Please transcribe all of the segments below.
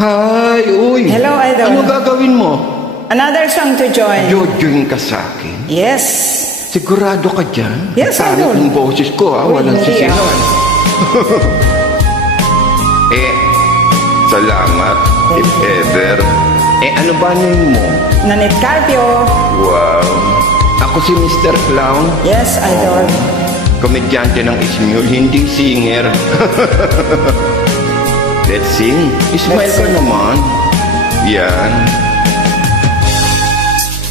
Hi, uy. Hello, Idol. Ano gagawin mo? Another song to join. Jojoin ka sa akin? Yes. Sigurado ka dyan? Yes, Idol. Ang boses ko, walang hindi, sisihan. Salamat, if ever. Ano ba name mo? Nanit Carpio. Wow. Ako si Mr. Clown. Yes, Idol. Komedyante ng Ismule, hindi singer. Let's sing. Smile ka naman. Yan.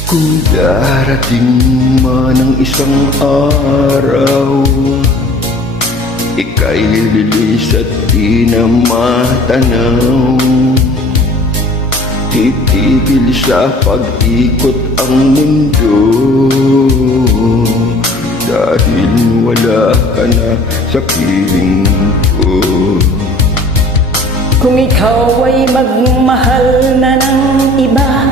Kung darating man ang isang araw, ika'y lilis at di na matanaw. Titigil sa pag-ikot ang mundo, dahil wala ka na sa piling ko. Kung ikaw ay magmahal na ng iba,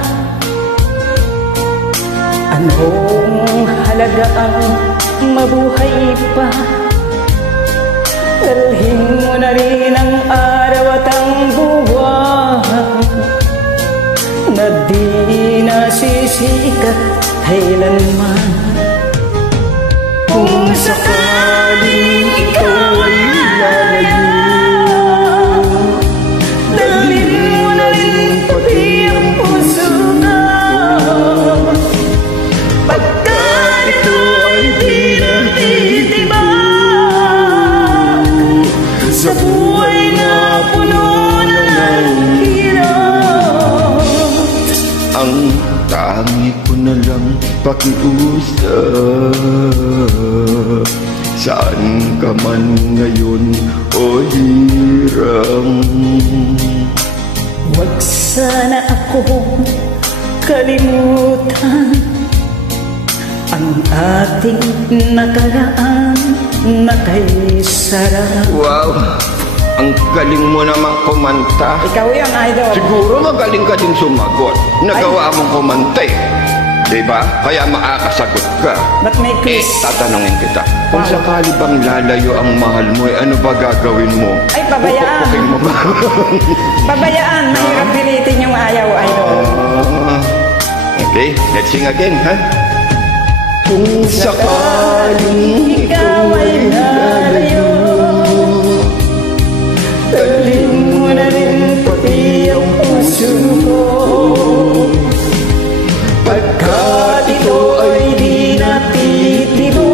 anong halaga ang mabuhay pa? Dalhin mo na rin ang araw at ang buwan na di nasisikat kailanman. Kung sakaling ikaw ay lalayo, dalhin mo na rin pati ang puso na, pagkat ito ay di natitibag sa buhay na puno na ng hirap. Ang tangi ko na lang pakiusap, saan ka man ngayon o hirang. Huwag sana akong kalimutan ang ating nakaraan na kay sarap. Wow! Ang galing mo namang kumanta. Ikaw yung Idol. Siguro magaling ka din sumagot. Nagawa mong kumanta eh. Diba? Kaya makakasagot ka. But may quiz. Tatanungin kita. Kung sakali bang lalayo ang mahal mo, ano ba gagawin mo? Ay, pabayaan. Pupukin mo ba? Pabayaan. Mahirap pilitin yung ayaw, Idol. Okay, let's sing again, ha? Kung sakaling ikaw ay lalayo, dalhin mo na rin pati ang puso ko, pagkat ito ay di natitibok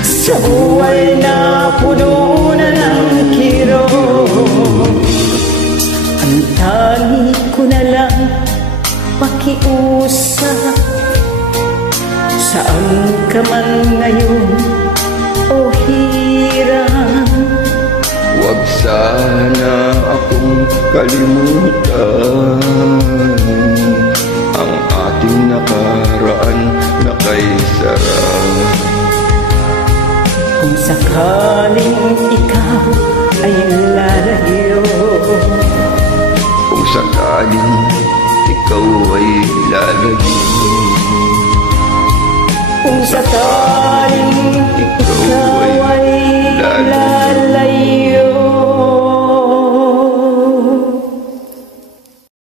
sa buhay na puno na ng kirot. Ang tangi ko na lang pakiusap, saan ka man ngayon o hirang. huwag sana akong kalimutan ang ating nakaraan na kay sarap. Kung sakaling ikaw ay lalayo, Kung sakaling ikaw ay lalayo, kung sakaling ikaw